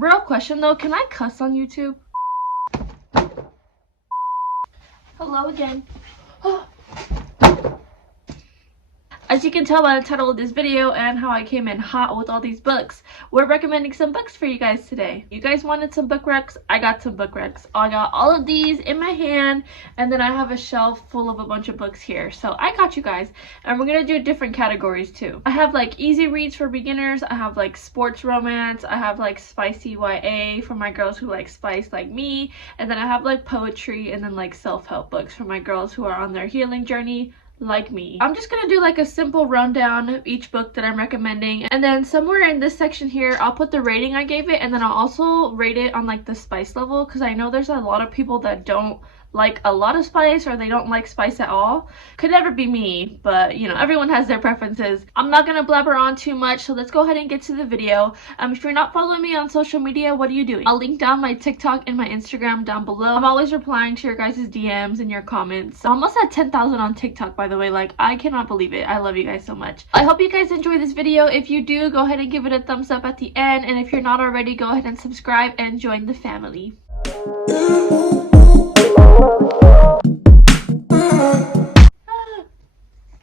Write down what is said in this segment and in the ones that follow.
Real question though, can I cuss on YouTube? Hello again. As you can tell by the title of this video and how I came in hot with all these books, we're recommending some books for you guys today. You guys wanted some book recs, I got some book recs. I got all of these in my hand, and then I have a shelf full of a bunch of books here. So I got you guys, and we're gonna do different categories too. I have like easy reads for beginners, I have like sports romance, I have like spicy YA for my girls who like spice like me, and then I have like poetry, and then like self-help books for my girls who are on their healing journey like me. I'm just gonna do like a simple rundown of each book that I'm recommending, and then somewhere in this section here I'll put the rating I gave it, and then I'll also rate it on like the spice level, because I know there's a lot of people that don't like a lot of spice, or they don't like spice at all. Could never be me, but you know, everyone has their preferences. I'm not gonna blabber on too much, so let's go ahead and get to the video. If you're not following me on social media, what are you doing? I'll link down my TikTok and my Instagram down below. I'm always replying to your guys' DMs and your comments. I'm almost at 10,000 on TikTok, by the way. Like, I cannot believe it. I love you guys so much. I hope you guys enjoy this video. If you do, go ahead and give it a thumbs up at the end, and if you're not already, go ahead and subscribe and join the family.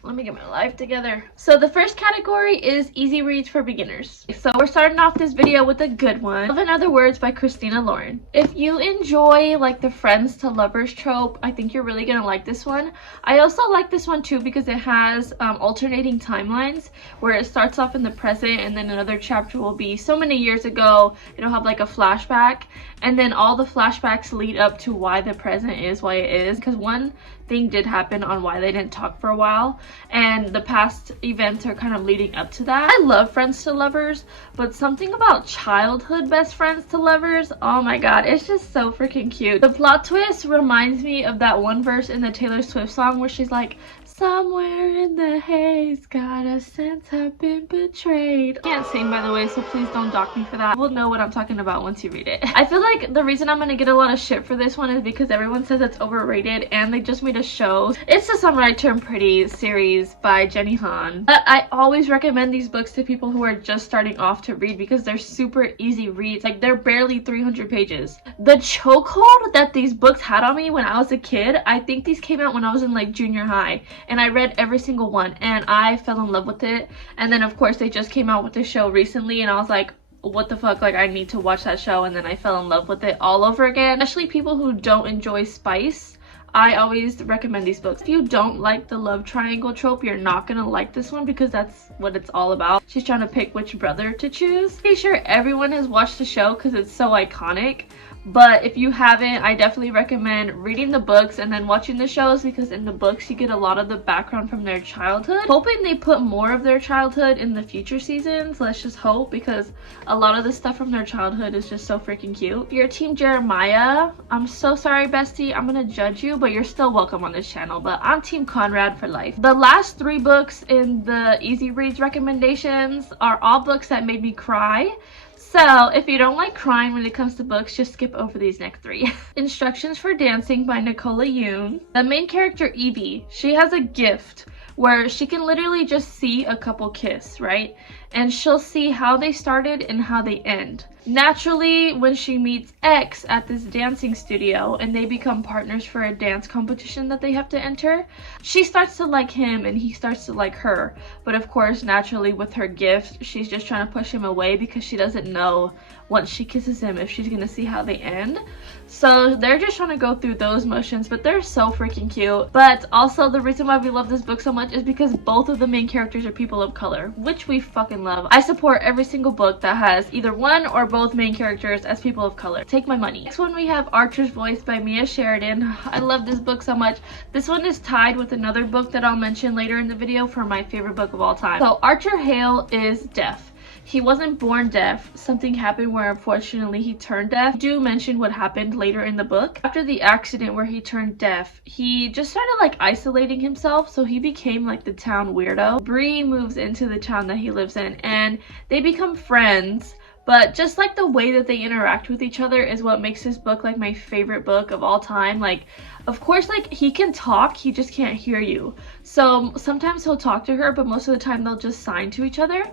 Let me get my life together. So the first category is easy reads for beginners. So we're starting off this video with a good one, Love in Other Words by Christina Lauren. If you enjoy like the friends to lovers trope, I think you're really gonna like this one. I also like this one too because it has alternating timelines where it starts off in the present, and then another chapter will be so many years ago. It'll have like a flashback, and then all the flashbacks lead up to why the present is why it is, because one thing did happen on why they didn't talk for a while, and the past events are kind of leading up to that. I love friends to lovers, but something about childhood best friends to lovers, oh my god, it's just so freaking cute. The plot twist reminds me of that one verse in the Taylor Swift song where she's like, somewhere in the haze, got a sense I've been betrayed. I can't sing, by the way, so please don't dock me for that. We'll know what I'm talking about once you read it. I feel like the reason I'm gonna get a lot of shit for this one is because everyone says it's overrated, and they just made a show. It's the Summer I Turned Pretty series by Jenny Han. But I always recommend these books to people who are just starting off to read because they're super easy reads. Like, they're barely 300 pages. The chokehold that these books had on me when I was a kid, I think these came out when I was in like junior high, and I read every single one and I fell in love with it. And then of course they just came out with the show recently, and I was like, what the fuck, like I need to watch that show, and then I fell in love with it all over again. Especially people who don't enjoy spice, I always recommend these books. If you don't like the love triangle trope, you're not gonna like this one because that's what it's all about. She's trying to pick which brother to choose. Pretty sure everyone has watched the show because it's so iconic. But if you haven't, I definitely recommend reading the books and then watching the shows, because in the books you get a lot of the background from their childhood. Hoping they put more of their childhood in the future seasons. Let's just hope, because a lot of the stuff from their childhood is just so freaking cute. If you're Team Jeremiah, I'm so sorry, bestie. I'm gonna judge you, but you're still welcome on this channel. But I'm Team Conrad for life. The last 3 books in the Easy Reads recommendations are all books that made me cry. So if you don't like crying when it comes to books, just skip over these next 3. Instructions for Dancing by Nicola Yoon. The main character, Evie, she has a gift where she can literally just see a couple kiss, right? And she'll see how they started and how they end. Naturally, when she meets X at this dancing studio and they become partners for a dance competition that they have to enter, she starts to like him and he starts to like her. But of course, naturally with her gift, she's just trying to push him away because she doesn't know once she kisses him if she's gonna see how they end. So they're just trying to go through those motions, but they're so freaking cute. But also the reason why we love this book so much is because both of the main characters are people of color, which we fucking love. I support every single book that has either one or both main characters as people of color. Take my money. Next one we have Archer's Voice by Mia Sheridan. I love this book so much. This one is tied with another book that I'll mention later in the video for my favorite book of all time. So Archer Hale is deaf. He wasn't born deaf. Something happened where unfortunately he turned deaf. I do mention what happened later in the book. After the accident where he turned deaf, he just started like isolating himself, so he became like the town weirdo. Bree moves into the town that he lives in and they become friends, but just like the way that they interact with each other is what makes this book like my favorite book of all time. Like, of course, like, he can talk, he just can't hear you. So sometimes he'll talk to her, but most of the time they'll just sign to each other.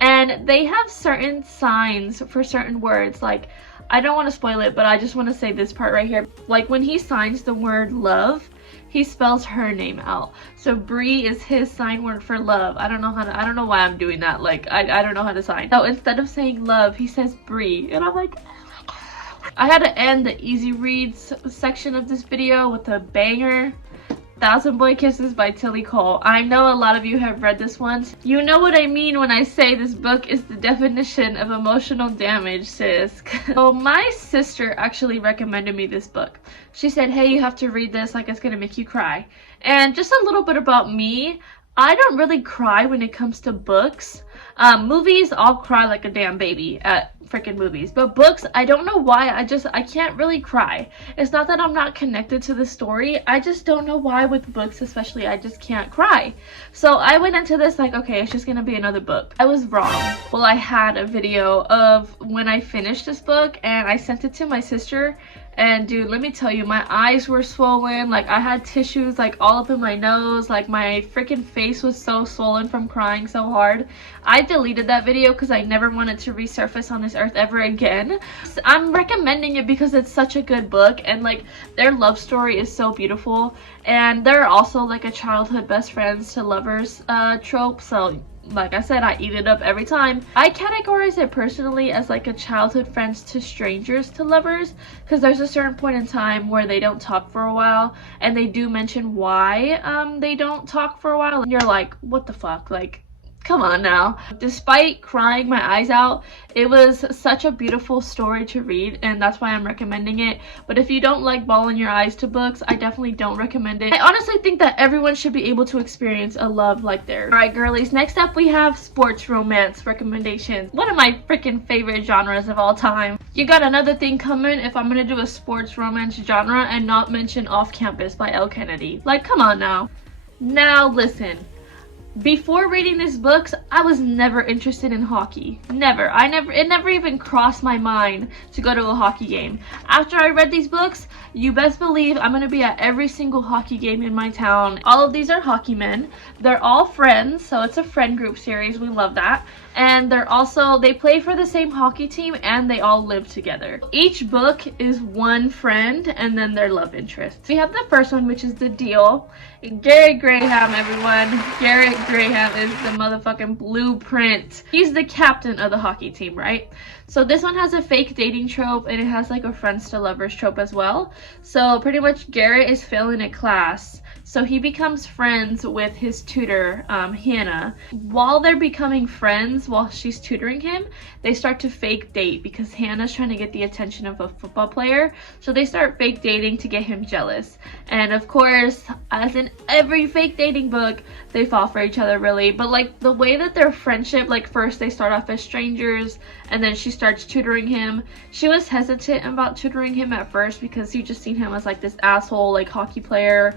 And they have certain signs for certain words. Like, I don't want to spoil it, but I just want to say this part right here. Like, when he signs the word love, he spells her name out. So Bree is his sign word for love. I don't know why I'm doing that. Like, I don't know how to sign. So instead of saying love, he says Bree. And I'm like, I had to end the easy reads section of this video with a banger. Thousand Boy Kisses by Tilly Cole. I know a lot of you have read this one. You know what I mean when I say this book is the definition of emotional damage, sis. So my sister actually recommended me this book. She said, hey, you have to read this, like, it's gonna make you cry. And just a little bit about me, I don't really cry when it comes to books. Movies, I'll cry like a damn baby at freaking movies, but books, I don't know why, I can't really cry. It's not that I'm not connected to the story, I just don't know why with books especially, I just can't cry. So I went into this like, okay, it's just gonna be another book. I was wrong. Well, I had a video of when I finished this book and I sent it to my sister. And dude, let me tell you, my eyes were swollen, like I had tissues like all up in my nose, like my freaking face was so swollen from crying so hard. I deleted that video because I never wanted to resurface on this earth ever again. I'm recommending it because it's such a good book, and like their love story is so beautiful, and they're also like a childhood best friends to lovers trope, so like I said, I eat it up every time. I categorize it personally as like a childhood friends to strangers to lovers, because there's a certain point in time where they don't talk for a while, and they do mention why they don't talk for a while, and you're like, what the fuck, like, come on now. Despite crying my eyes out, it was such a beautiful story to read, and that's why I'm recommending it. But if you don't like bawling your eyes to books, I definitely don't recommend it. I honestly think that everyone should be able to experience a love like theirs. Alright girlies, next up we have sports romance recommendations. One of my freaking favorite genres of all time. You got another thing coming if I'm gonna do a sports romance genre and not mention Off Campus by Elle Kennedy. Like, come on now. Now listen. Before reading these books, I was never interested in hockey. Never. It never even crossed my mind to go to a hockey game. After I read these books, you best believe I'm gonna be at every single hockey game in my town. All of these are hockey men. They're all friends, so it's a friend group series. We love that. And they play for the same hockey team, and they all live together. Each book is one friend and then their love interest. We have the first one, which is The Deal. Garrett Graham, everyone. Garrett Graham is the motherfucking blueprint. He's the captain of the hockey team, right? So this one has a fake dating trope, and it has like a friends to lovers trope as well. So pretty much Garrett is failing a class, so he becomes friends with his tutor, Hannah. While they're becoming friends, while she's tutoring him, they start to fake date because Hannah's trying to get the attention of a football player. So they start fake dating to get him jealous. And of course, as in every fake dating book, they fall for each other really. But like the way that their friendship, like first they start off as strangers, and then she starts tutoring him. She was hesitant about tutoring him at first because you just seen him as like this asshole like hockey player.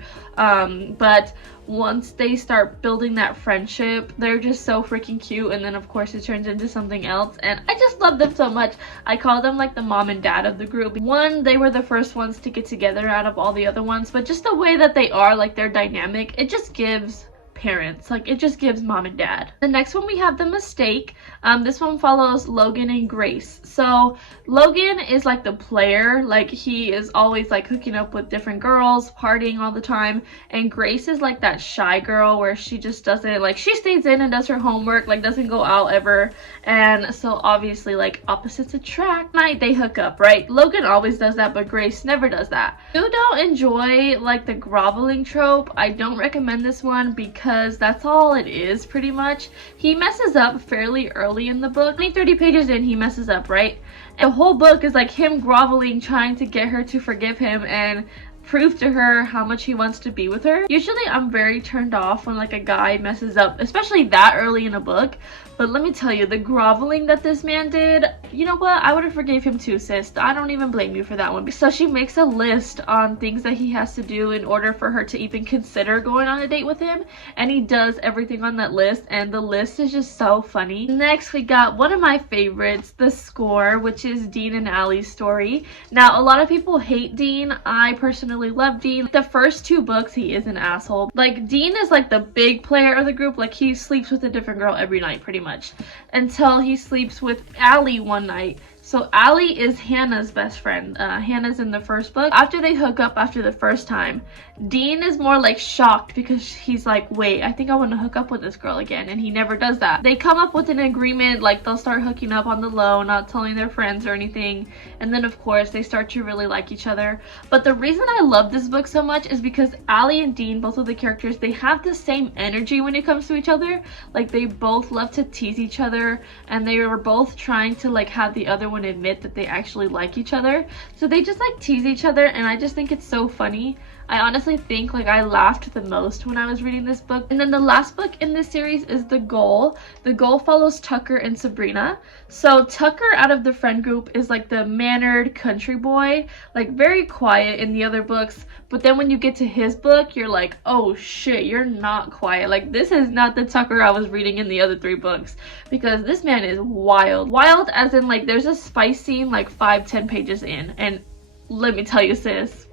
But once they start building that friendship, they're just so freaking cute, and then of course it turns into something else, and I just love them so much. I call them like the mom and dad of the group. One, they were the first ones to get together out of all the other ones, but just the way that they are, like their dynamic, it just gives parents, like it just gives mom and dad. The next one we have The Mistake. This one follows Logan and Grace. So Logan is like the player, like he is always like hooking up with different girls, partying all the time, and Grace is like that shy girl where she just doesn't, like, she stays in and does her homework, like doesn't go out ever. And so obviously like opposites attract. Night they hook up, right? Logan always does that, but Grace never does that. If you don't enjoy like the groveling trope, I don't recommend this one because that's all it is pretty much. He messes up fairly early in the book. 20-30 pages in, he messes up, right? And the whole book is like him groveling, trying to get her to forgive him and prove to her how much he wants to be with her. Usually I'm very turned off when like a guy messes up, especially that early in a book, But let me tell you, the groveling that this man did, you know what? I would have forgave him too, sis. I don't even blame you for that one. So she makes a list on things that he has to do in order for her to even consider going on a date with him. And he does everything on that list, and the list is just so funny. Next, we got one of my favorites, The Score, which is Dean and Allie's story. Now, a lot of people hate Dean. I personally love Dean. The first 2 books, he is an asshole. Like, Dean is like the big player of the group. Like, he sleeps with a different girl every night, pretty much. Until he sleeps with Allie one night. So Allie is Hannah's best friend. Hannah's in the first book. After they hook up after the first time, Dean is more like shocked because he's like, wait, I think I want to hook up with this girl again, and he never does that. They come up with an agreement, like they'll start hooking up on the low, not telling their friends or anything, and then of course they start to really like each other. But the reason I love this book so much is because Allie and Dean, both of the characters, they have the same energy when it comes to each other. Like, they both love to tease each other, and they were both trying to like have the other one admit that they actually like each other. So they just like tease each other, and I just think it's so funny. I honestly think like I laughed the most when I was reading this book. And then the last book in this series is The Goal. The Goal follows Tucker and Sabrina. So Tucker, out of the friend group, is like the mannered country boy, like very quiet in the other books, but then when you get to his book, you're like, oh shit, you're not quiet. Like, this is not the Tucker I was reading in the other 3 books, because this man is wild. Wild as in like there's a spice scene like 5-10 pages in, and let me tell you, sis,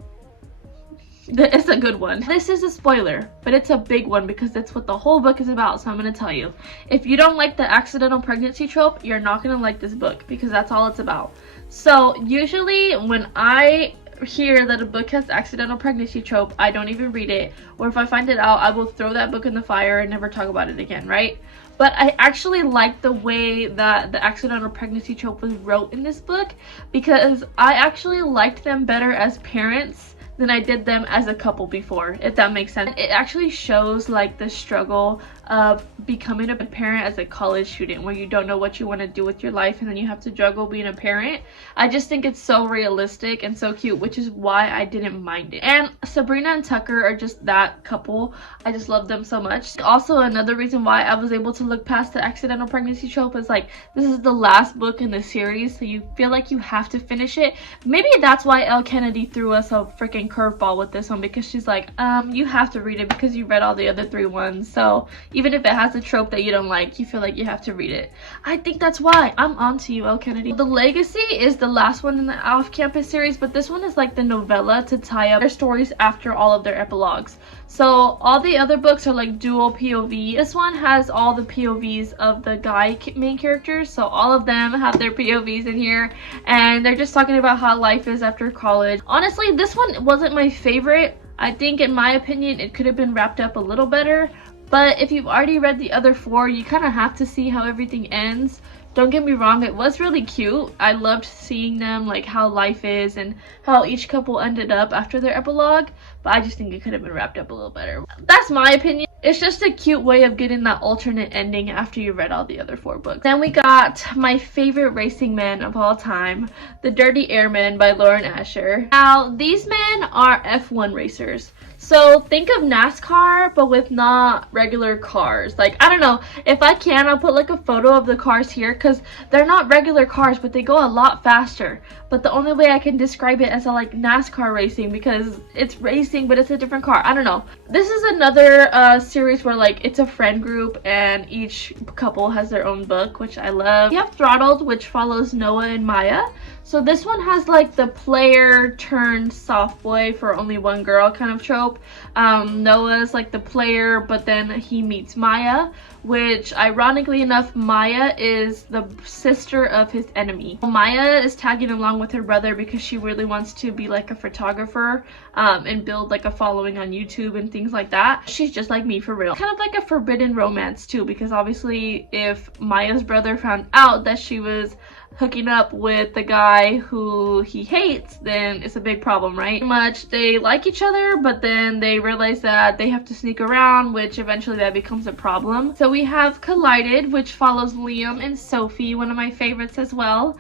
it's a good one. This is a spoiler, but it's a big one because that's what the whole book is about, so I'm going to tell you. If you don't like the accidental pregnancy trope, you're not going to like this book, because that's all it's about. So usually when I hear that a book has accidental pregnancy trope, I don't even read it, or if I find it out, I will throw that book in the fire and never talk about it again, right? But I actually like the way that the accidental pregnancy trope was wrote in this book, because I actually liked them better as parents than I did them as a couple before, if that makes sense. It actually shows like the struggle of becoming a parent as a college student, where you don't know what you want to do with your life and then you have to juggle being a parent. I just think it's so realistic and so cute, which is why I didn't mind it. And Sabrina and Tucker are just that couple. I just love them so much. Also, another reason why I was able to look past the accidental pregnancy trope is like, this is the last book in the series, so you feel like you have to finish it. Maybe that's why Elle Kennedy threw us a freaking curveball with this one, because she's like, you have to read it because you read all the other 3 ones, so even if it has a trope that you don't like, you feel like you have to read it. I think that's why. I'm on to you, Elle Kennedy. The Legacy is the last one in the off-campus series, but this one is like the novella to tie up their stories after all of their epilogues. So all the other books are like dual POV. This one has all the POVs of the guy main characters, so all of them have their POVs in here, and they're just talking about how life is after college. Honestly, this one wasn't my favorite. I think, in my opinion, it could have been wrapped up a little better, but if you've already read the other 4, you kind of have to see how everything ends. Don't get me wrong, it was really cute. I loved seeing them, like how life is and how each couple ended up after their epilogue, but I just think it could have been wrapped up a little better. That's my opinion. It's just a cute way of getting that alternate ending after you read all the other 4 books. Then we got my favorite racing men of all time, The Dirty Airmen by Lauren Asher. Now, these men are F1 racers. So think of NASCAR, but with not regular cars. Like, I don't know, if I can, I'll put like a photo of the cars here, because they're not regular cars, but they go a lot faster. But the only way I can describe it as a like NASCAR racing, because it's racing, but it's a different car. I don't know. This is another series where like it's a friend group and each couple has their own book, which I love. We have Throttled, which follows Noah and Maya. So this one has like the player turned soft boy for only one girl kind of trope. Noah's like the player, but then he meets Maya, which ironically enough, Maya is the sister of his enemy. Maya is tagging along with her brother because she really wants to be like a photographer and build like a following on YouTube and things like that. She's just like me, for real. Kind of like a forbidden romance too, because obviously if Maya's brother found out that she was hooking up with the guy who he hates, then it's a big problem, right? Pretty much they like each other, but then they realize that they have to sneak around, which eventually that becomes a problem. So we have Collided, which follows Liam and Sophie, one of my favorites as well.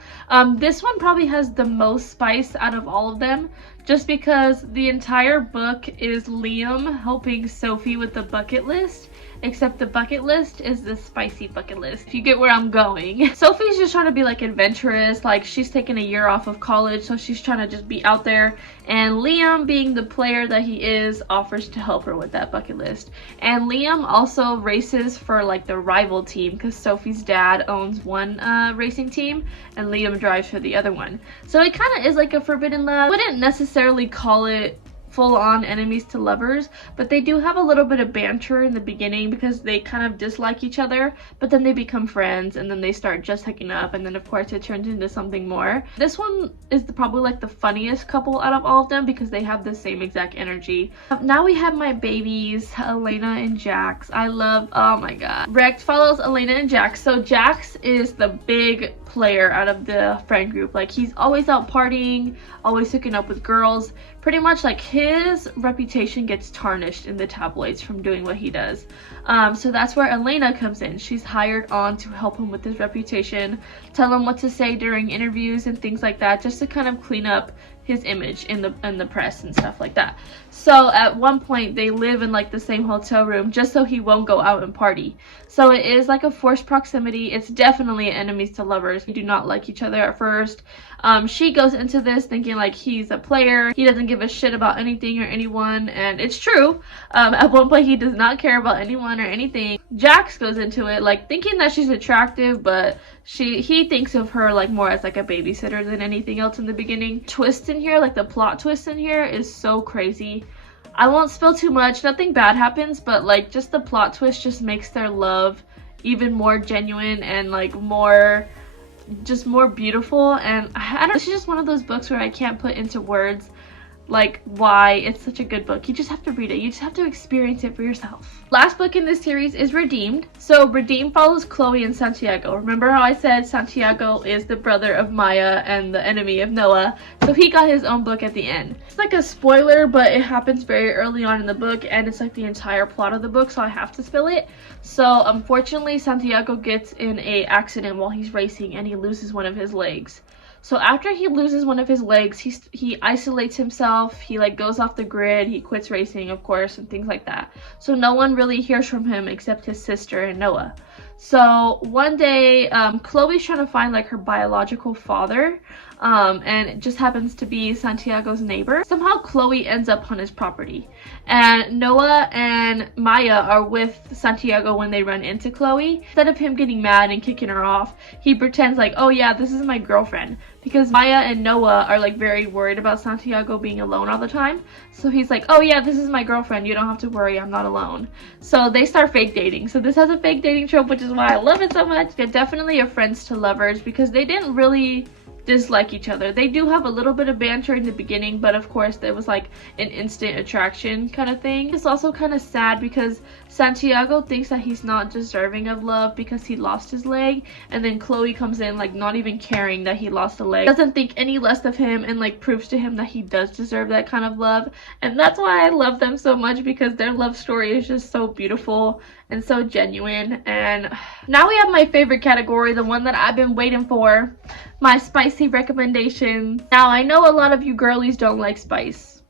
This one probably has the most spice out of all of them, just because the entire book is Liam helping Sophie with the bucket list. except the bucket list is the spicy bucket list, if you get where I'm going. Sophie's just trying to be like adventurous, like she's taking a year off of college, so she's trying to just be out there, and Liam, being the player that he is, offers to help her with that bucket list. And Liam also races for like the rival team because Sophie's dad owns one racing team and Liam drives for the other one. So it kind of is like a forbidden love. I wouldn't necessarily call it full-on enemies to lovers, but they do have a little bit of banter in the beginning because they kind of dislike each other, but then they become friends and then they start just hooking up, and then of course it turns into something more. This one is probably like the funniest couple out of all of them because they have the same exact energy. Now we have my babies, Elena and Jax. I love, oh my god. Rex follows Elena and Jax. So Jax is the big player out of the friend group. Like he's always out partying, always hooking up with girls. Pretty much like his reputation gets tarnished in the tabloids from doing what he does. So that's where Elena comes in. She's hired on to help him with his reputation, tell him what to say during interviews and things like that, just to kind of clean up his image in the press and stuff like that. So at one point they live in like the same hotel room just so he won't go out and party. So it is like a forced proximity. It's definitely enemies to lovers. They do not like each other at first. She goes into this thinking like he's a player, he doesn't give a shit about anything or anyone, and it's true. At one point he does not care about anyone or anything. Jax goes into it like thinking that she's attractive, but he thinks of her like more as like a babysitter than anything else in the beginning. Twist in here, like the plot twist in here is so crazy. I won't spill too much, nothing bad happens, but like just the plot twist just makes their love even more genuine and like more beautiful. And I don't, this is just one of those books where I can't put into words like why it's such a good book. You just have to read it. You just have to experience it for yourself. Last book in this series is Redeemed. So Redeemed follows Chloe and Santiago. Remember how I said Santiago is the brother of Maya and the enemy of Noah? So he got his own book at the end. It's like a spoiler, but it happens very early on in the book and it's like the entire plot of the book, so I have to spill it. So unfortunately Santiago gets in a accident while he's racing and he loses one of his legs. So after he loses one of his legs, he isolates himself, he like goes off the grid, he quits racing of course and things like that. So no one really hears from him except his sister and Noah. So one day Chloe's trying to find like her biological father, and it just happens to be Santiago's neighbor. Somehow Chloe ends up on his property, and Noah and Maya are with Santiago when they run into Chloe. Instead of him getting mad and kicking her off, he pretends like, oh yeah, this is my girlfriend, because Maya and Noah are like very worried about Santiago being alone all the time. So he's like, oh yeah, this is my girlfriend, you don't have to worry, I'm not alone. So they start fake dating. So this has a fake dating trope, which is why I love it so much. They're definitely a friends to lovers because they didn't really dislike each other. They do have a little bit of banter in the beginning, but of course there was like an instant attraction kind of thing. It's also kind of sad because Santiago thinks that he's not deserving of love because he lost his leg, and then Chloe comes in like not even caring that he lost a leg, doesn't think any less of him, and like proves to him that he does deserve that kind of love. And that's why I love them so much, because their love story is just so beautiful and so genuine. And now we have my favorite category, the one that I've been waiting for, my spicy recommendations. Now I know a lot of you girlies don't like spice.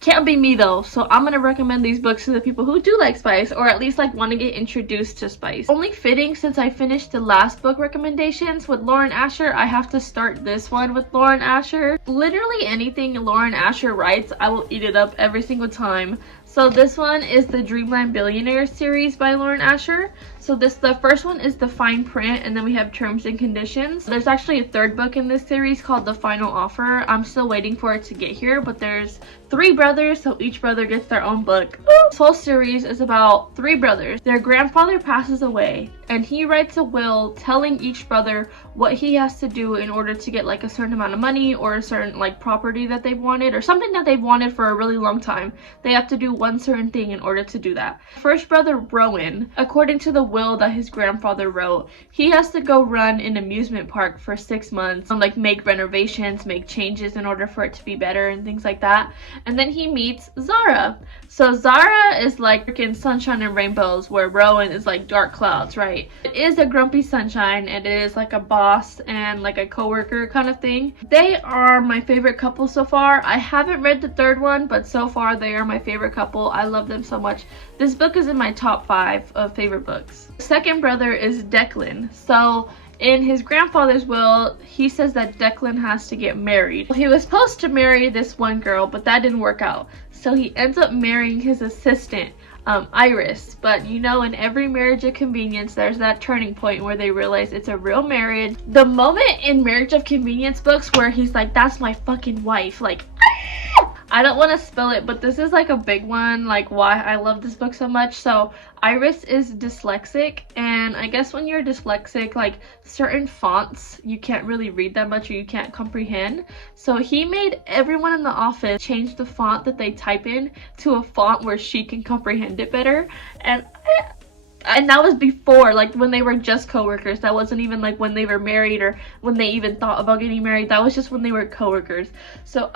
Can't be me though, so I'm gonna recommend these books to the people who do like spice, or at least like want to get introduced to spice. Only fitting, since I finished the last book recommendations with Lauren Asher, I have to start this one with Lauren Asher. Literally anything Lauren Asher writes, I will eat it up every single time. So this one is the Dreamland Billionaire series by Lauren Asher. So the first one is the fine print, and then we have terms and conditions. There's actually a third book in this series called The Final Offer. I'm still waiting for it to get here, but there's 3 brothers, so each brother gets their own book. This whole series is about 3 brothers. Their grandfather passes away, and he writes a will telling each brother what he has to do in order to get like a certain amount of money or a certain like property that they've wanted, or something that they've wanted for a really long time. They have to do one certain thing in order to do that. First brother, Rowan, according to the will that his grandfather wrote, he has to go run an amusement park for 6 months and like make renovations, make changes in order for it to be better and things like that. And then he meets Zara. So Zara is like freaking sunshine and rainbows, where Rowan is like dark clouds, right? right? It is a Grumpy Sunshine. It is like a boss and like a coworker kind of thing. They are my favorite couple so far. I haven't read the third one, but so far they are my favorite couple. I love them so much. This book is in my top 5 of favorite books. Second brother is Declan. So in his grandfather's will, he says that Declan has to get married. He was supposed to marry this one girl, but that didn't work out. So he ends up marrying his assistant, Iris. But you know, in every marriage of convenience, there's that turning point where they realize it's a real marriage. The moment in Marriage of Convenience books where he's like, that's my fucking wife, like, I don't want to spill it, but this is like a big one, like why I love this book so much. So Iris is dyslexic, and I guess when you're dyslexic, like certain fonts you can't really read that much or you can't comprehend. So he made everyone in the office change the font that they type in to a font where she can comprehend it better. And that was before, like when they were just co-workers. That wasn't even like when they were married or when they even thought about getting married. That was just when they were co-workers. So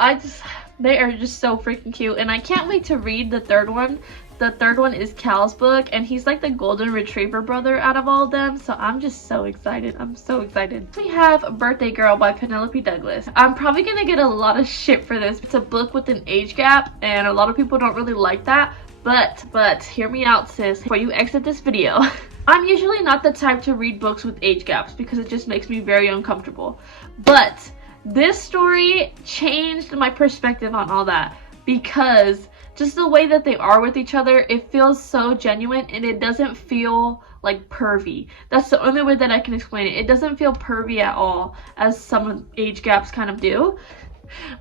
they are just so freaking cute, and I can't wait to read the third one. The third one is Cal's book, and he's like the golden retriever brother out of all of them. So I'm just so excited. I'm so excited. We have Birthday Girl by Penelope Douglas. I'm probably gonna get a lot of shit for this. It's a book with an age gap, and a lot of people don't really like that. But hear me out, sis, before you exit this video. I'm usually not the type to read books with age gaps because it just makes me very uncomfortable. But this story changed my perspective on all that, because just the way that they are with each other, it feels so genuine, and it doesn't feel like pervy. That's the only way that I can explain it. It doesn't feel pervy at all, as some age gaps kind of do.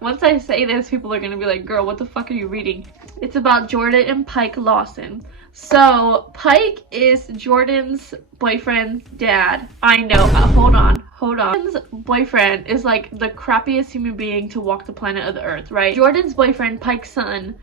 Once I say this, people are gonna be like, girl, what the fuck are you reading? It's about Jordan and Pike Lawson. So Pike is Jordan's boyfriend's dad. I know, hold on. Jordan's boyfriend is like the crappiest human being to walk the planet of the earth, right? Jordan's boyfriend, Pike's son,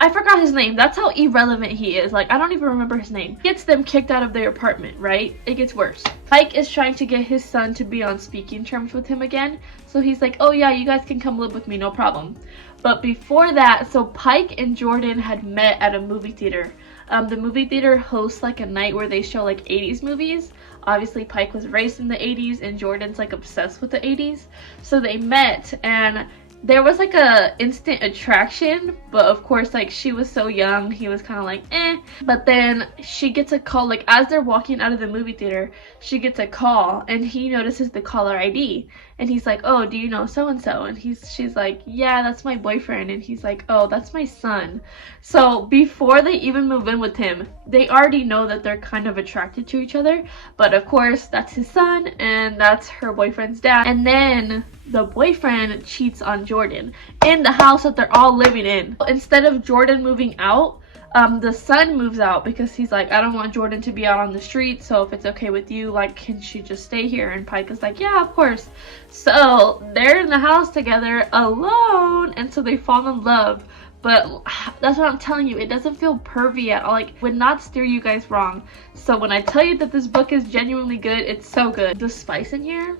I forgot his name. That's how irrelevant he is. Like, I don't even remember his name. Gets them kicked out of their apartment, right? It gets worse. Pike is trying to get his son to be on speaking terms with him again. So he's like, oh yeah, you guys can come live with me, no problem. But before that, so Pike and Jordan had met at a movie theater. The movie theater hosts like a night where they show like 80s movies. Obviously Pike was raised in the 80s and Jordan's like obsessed with the 80s. So they met, and there was like a instant attraction, but of course, like, she was so young, he was kind of like eh. But then she gets a call, like as they're walking out of the movie theater, she gets a call, and he notices the caller ID, and he's like, oh, do you know so and so? And she's like, yeah, that's my boyfriend. And he's like, oh, that's my son. So before they even move in with him, they already know that they're kind of attracted to each other. But of course, that's his son, and that's her boyfriend's dad. And then the boyfriend cheats on Jordan in the house that they're all living in. Instead of Jordan moving out, the son moves out because he's like, I don't want Jordan to be out on the street, so if it's okay with you, like, can she just stay here? And Pike is like, yeah, of course. So they're in the house together alone, and so they fall in love. But that's what I'm telling you, it doesn't feel pervy at all. Like, would not steer you guys wrong. So when I tell you that this book is genuinely good, it's so good. The spice in here,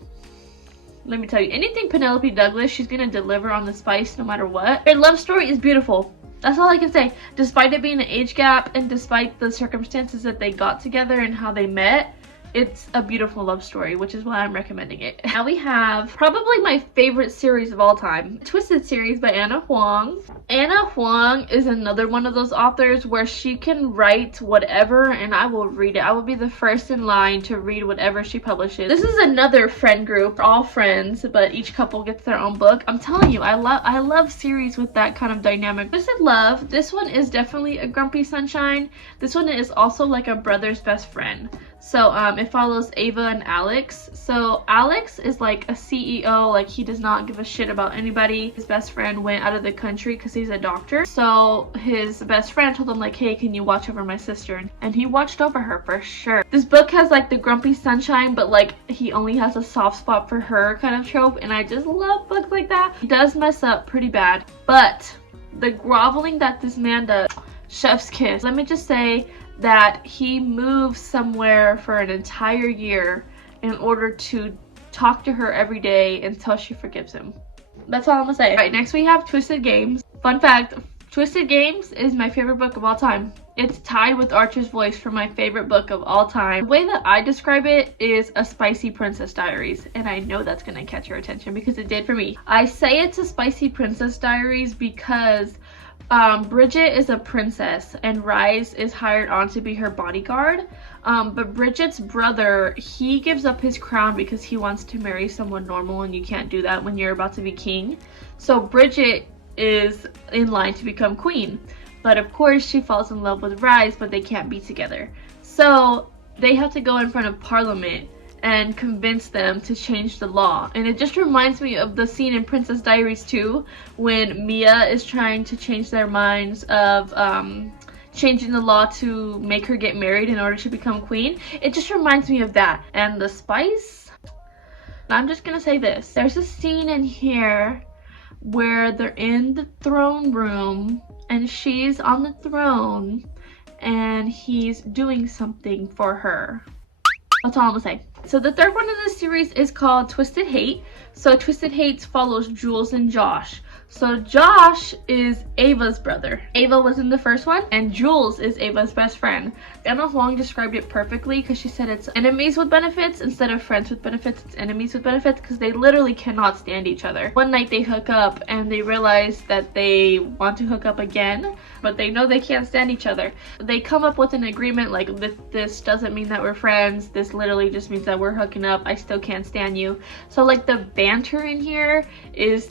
let me tell you, anything Penelope Douglas, she's gonna deliver on the spice no matter what. Her love story is beautiful. That's all I can say. Despite it being an age gap, and despite the circumstances that they got together and how they met, it's a beautiful love story, which is why I'm recommending it. Now we have probably my favorite series of all time, Twisted series by Ana Huang. Ana Huang is another one of those authors where she can write whatever and I will read it. I will be the first in line to read whatever she publishes. This is another friend group, all friends, but each couple gets their own book. I'm telling you, I love series with that kind of dynamic. Twisted Love, this one is definitely a Grumpy Sunshine. This one is also like a brother's best friend. So it follows Ava and Alex. So Alex is like a CEO, like he does not give a shit about anybody. His best friend went out of the country because he's a doctor. So his best friend told him like, hey, can you watch over my sister? And he watched over her for sure. This book has like the Grumpy Sunshine, but like he only has a soft spot for her kind of trope, and I just love books like that. He does mess up pretty bad, but the groveling that this man does, chef's kiss. Let me just say that he moves somewhere for an entire year in order to talk to her every day until she forgives him. That's all I'm gonna say. All right, next we have Twisted Games. Fun fact, Twisted Games is my favorite book of all time. It's tied with Archer's Voice for my favorite book of all time. The way that I describe it is a spicy princess diaries, and I know that's gonna catch your attention because it did for me. I say it's a spicy princess diaries because Bridget is a princess and Rise is hired on to be her bodyguard. But Bridget's brother, he gives up his crown because he wants to marry someone normal, and you can't do that when you're about to be king. So Bridget is in line to become queen. But of course she falls in love with Rise, but they can't be together. So they have to go in front of Parliament and convince them to change the law. And it just reminds me of the scene in Princess Diaries 2 when Mia is trying to change their minds of changing the law to make her get married in order to become queen. It just reminds me of that. And the spice, I'm just gonna say this. There's a scene in here where they're in the throne room and she's on the throne and he's doing something for her. That's all I'm gonna say. So the third one in this series is called Twisted Hate. So Twisted Hate follows Jules and Josh. So Josh is Ava's brother. Ava was in the first one, and Jules is Ava's best friend. Emma Huang described it perfectly because she said it's enemies with benefits instead of friends with benefits. It's enemies with benefits because they literally cannot stand each other. One night they hook up and they realize that they want to hook up again, but they know they can't stand each other. They come up with an agreement like, this doesn't mean that we're friends. This literally just means that we're hooking up. I still can't stand you. So like the banter in here is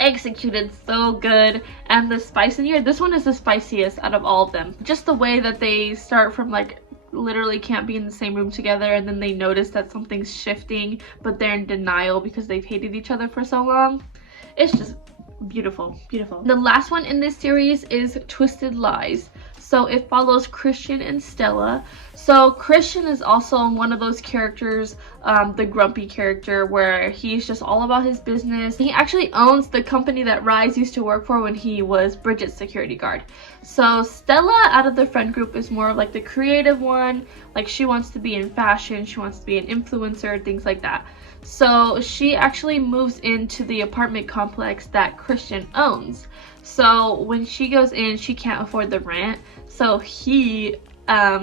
executed so good, and the spice in here, this one is the spiciest out of all of them. Just the way that they start from like literally can't be in the same room together, and then they notice that something's shifting, but they're in denial because they've hated each other for so long. It's just beautiful, beautiful. The last one in this series is Twisted Lies. So it follows Christian and Stella. So Christian is also one of those characters, the grumpy character, where he's just all about his business. He actually owns the company that Rise used to work for when he was Bridget's security guard. So Stella, out of the friend group, is more of like the creative one. Like she wants to be in fashion, she wants to be an influencer, things like that. So she actually moves into the apartment complex that Christian owns. So when she goes in, she can't afford the rent. So he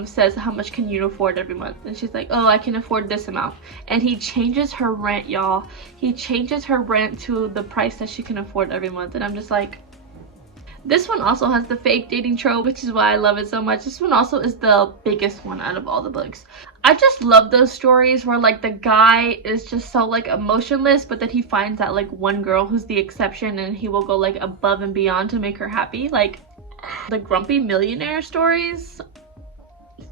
says, how much can you afford every month? And she's like, oh, I can afford this amount. And he changes her rent, y'all. He changes her rent to the price that she can afford every month. And I'm just like, this one also has the fake dating trope, which is why I love it so much. This one also is the biggest one out of all the books. I just love those stories where like the guy is just so like emotionless, but then he finds that like one girl who's the exception and he will go like above and beyond to make her happy. Like the grumpy millionaire stories.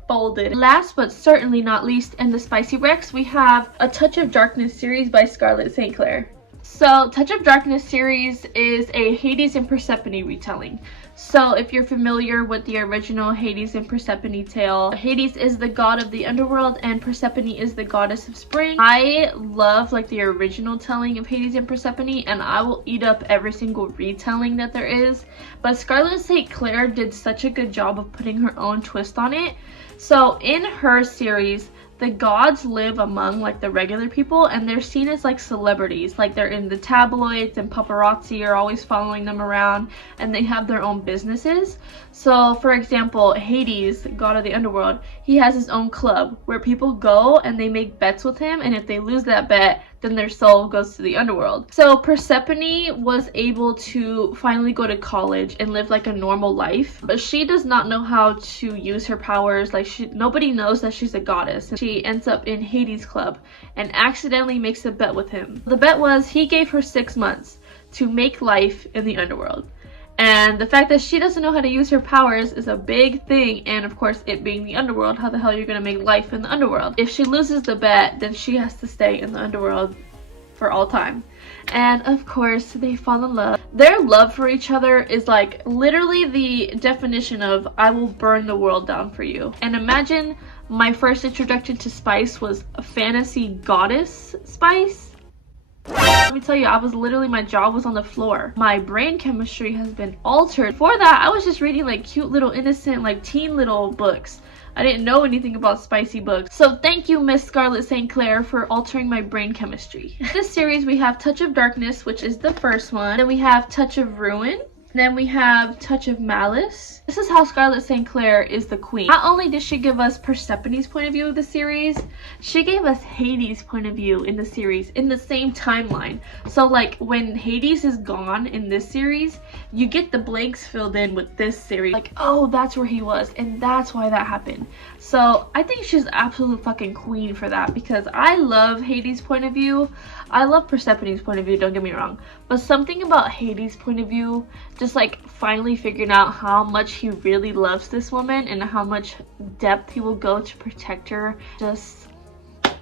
Folded. Last but certainly not least in the Spicy Rex, we have A Touch of Darkness series by Scarlett St. Clair. So Touch of Darkness series is a Hades and Persephone retelling. So if you're familiar with the original Hades and Persephone tale, Hades is the god of the underworld and Persephone is the goddess of spring. I love like the original telling of Hades and Persephone, and I will eat up every single retelling that there is. But Scarlett St. Clair did such a good job of putting her own twist on it. So in her series, the gods live among like the regular people, and they're seen as like celebrities. Like they're in the tabloids and paparazzi are always following them around, and they have their own businesses. So for example, Hades, god of the underworld, he has his own club where people go and they make bets with him, and if they lose that bet, then their soul goes to the underworld. So Persephone was able to finally go to college and live like a normal life, but she does not know how to use her powers. Like nobody knows that she's a goddess. She ends up in Hades' club and accidentally makes a bet with him. The bet was he gave her 6 months to make life in the underworld. And the fact that she doesn't know how to use her powers is a big thing, and of course it being the underworld, how the hell are you gonna make life in the underworld? If she loses the bet, then she has to stay in the underworld for all time. And of course they fall in love. Their love for each other is like literally the definition of I will burn the world down for you. And imagine my first introduction to Spice was a fantasy goddess Spice. Let me tell you, my jaw was on the floor. My brain chemistry has been altered. Before that, I was just reading like cute little innocent like teen little books. I didn't know anything about spicy books. So thank you, Miss Scarlett St. Clair, for altering my brain chemistry. In this series, we have Touch of Darkness, which is the first one. Then we have Touch of Ruin. Then we have Touch of Malice. This is how Scarlett St. Clair is the queen. Not only did she give us Persephone's point of view of the series, she gave us Hades' point of view in the series in the same timeline. So like when Hades is gone in this series, you get the blanks filled in with this series. Like, oh, that's where he was and that's why that happened. So I think she's absolute fucking queen for that, because I love Hades' point of view. I love Persephone's point of view, don't get me wrong. But something about Hades' point of view, just like finally figuring out how much he really loves this woman and how much depth he will go to protect her. Just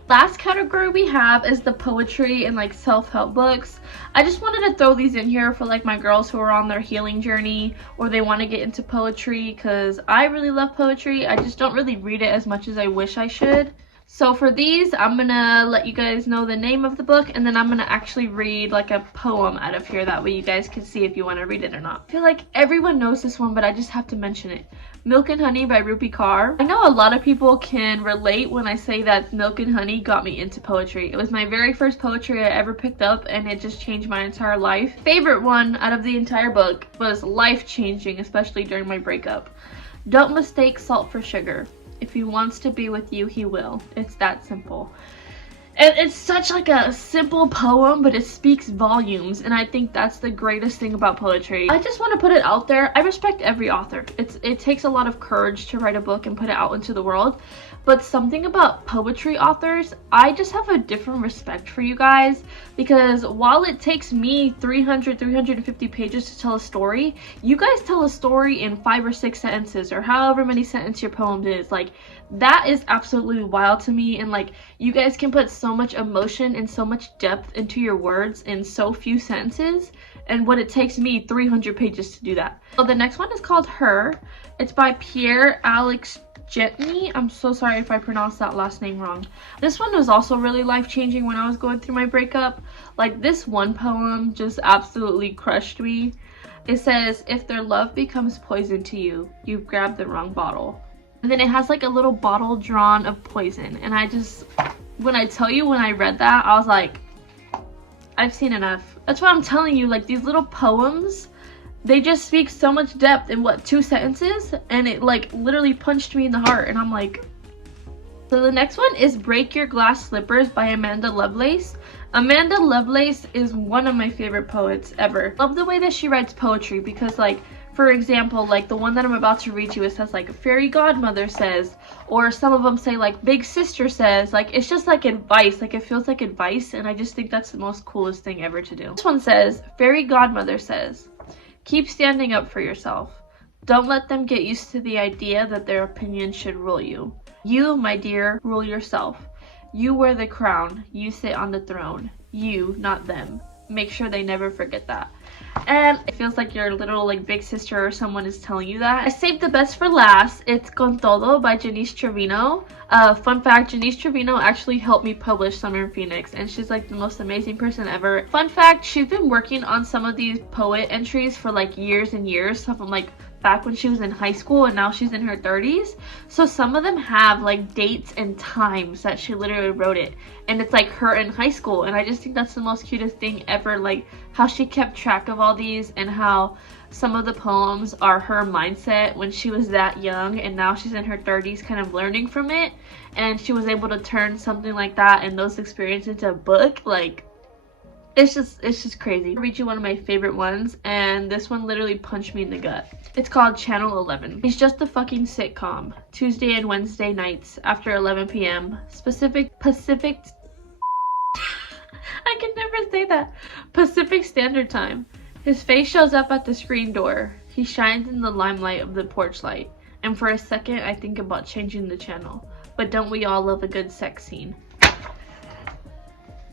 last category we have is the poetry and like self-help books. I just wanted to throw these in here for like my girls who are on their healing journey or they want to get into poetry, because I really love poetry. I just don't really read it as much as I wish I should. So for these, I'm gonna let you guys know the name of the book, and then I'm gonna actually read like a poem out of here. That way you guys can see if you want to read it or not. I feel like everyone knows this one, but I just have to mention it. Milk and Honey by Rupi Kaur. I know a lot of people can relate when I say that Milk and Honey got me into poetry. It was my very first poetry I ever picked up, and it just changed my entire life. Favorite one out of the entire book was life-changing, especially during my breakup. Don't mistake salt for sugar. If he wants to be with you, he will. It's that simple. And it's such like a simple poem, but it speaks volumes, and I think that's the greatest thing about poetry. I just want to put it out there. I respect every author. It takes a lot of courage to write a book and put it out into the world, but something about poetry authors, I just have a different respect for you guys, because while it takes me 350 pages to tell a story, you guys tell a story in 5 or 6 sentences, or however many sentences your poem is. Like, that is absolutely wild to me, and like, you guys can put so much emotion and so much depth into your words in so few sentences, and what it takes me 300 pages to do that. So the next one is called Her. It's by Pierre Alex Gentny. I'm so sorry if I pronounced that last name wrong. This one was also really life-changing when I was going through my breakup. Like, this one poem just absolutely crushed me. It says, if their love becomes poison to you, you've grabbed the wrong bottle. And then it has like a little bottle drawn of poison, and I just, when I tell you, when I read that, I was like, I've seen enough. That's why I'm telling you, like, these little poems, they just speak so much depth in what, 2 sentences, and it like literally punched me in the heart, and I'm like. So the next one is Break Your Glass Slippers by Amanda Lovelace. Amanda Lovelace is one of my favorite poets ever. Love the way that she writes poetry, because like, for example, like the one that I'm about to read you, it says like fairy godmother says, or some of them say like big sister says. Like, it's just like advice, like it feels like advice, and I just think that's the most coolest thing ever to do. This one says, fairy godmother says, keep standing up for yourself. Don't let them get used to the idea that their opinion should rule you. You, my dear, rule yourself. You wear the crown, you sit on the throne. You, not them. Make sure they never forget that. And it feels like your little like big sister or someone is telling you that. I saved the best for last. It's Con Todo by Janice Trevino. Fun fact, Janice Trevino actually helped me publish Summer in Phoenix, and she's like the most amazing person ever. Fun fact, she's been working on some of these poet entries for like years and years, so from like back when she was in high school, and now she's in her 30s. So some of them have like dates and times that she literally wrote it, and it's like her in high school, and I just think that's the most cutest thing ever, like how she kept track of all these, and how some of the poems are her mindset when she was that young, and now she's in her 30s kind of learning from it, and she was able to turn something like that and those experiences into a book. Like, it's just crazy. I'll read you one of my favorite ones, and this one literally punched me in the gut. It's called Channel 11. It's just a fucking sitcom. Tuesday and Wednesday nights after 11 p.m. Pacific I can never say that. Pacific Standard Time. His face shows up at the screen door. He shines in the limelight of the porch light. And for a second, I think about changing the channel. But don't we all love a good sex scene?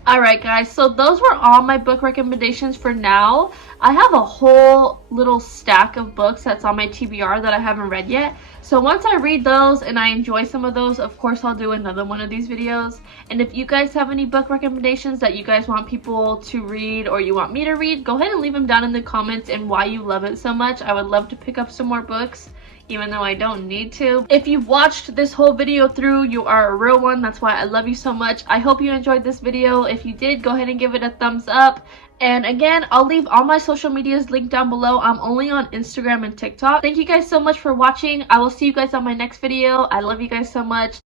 Alright guys, so those were all my book recommendations for now. I have a whole little stack of books that's on my TBR that I haven't read yet. So once I read those and I enjoy some of those, of course I'll do another one of these videos. And if you guys have any book recommendations that you guys want people to read or you want me to read, go ahead and leave them down in the comments and why you love it so much. I would love to pick up some more books, even though I don't need to. If you've watched this whole video through, you are a real one. That's why I love you so much. I hope you enjoyed this video. If you did, go ahead and give it a thumbs up. And again, I'll leave all my social medias linked down below. I'm only on Instagram and TikTok. Thank you guys so much for watching. I will see you guys on my next video. I love you guys so much.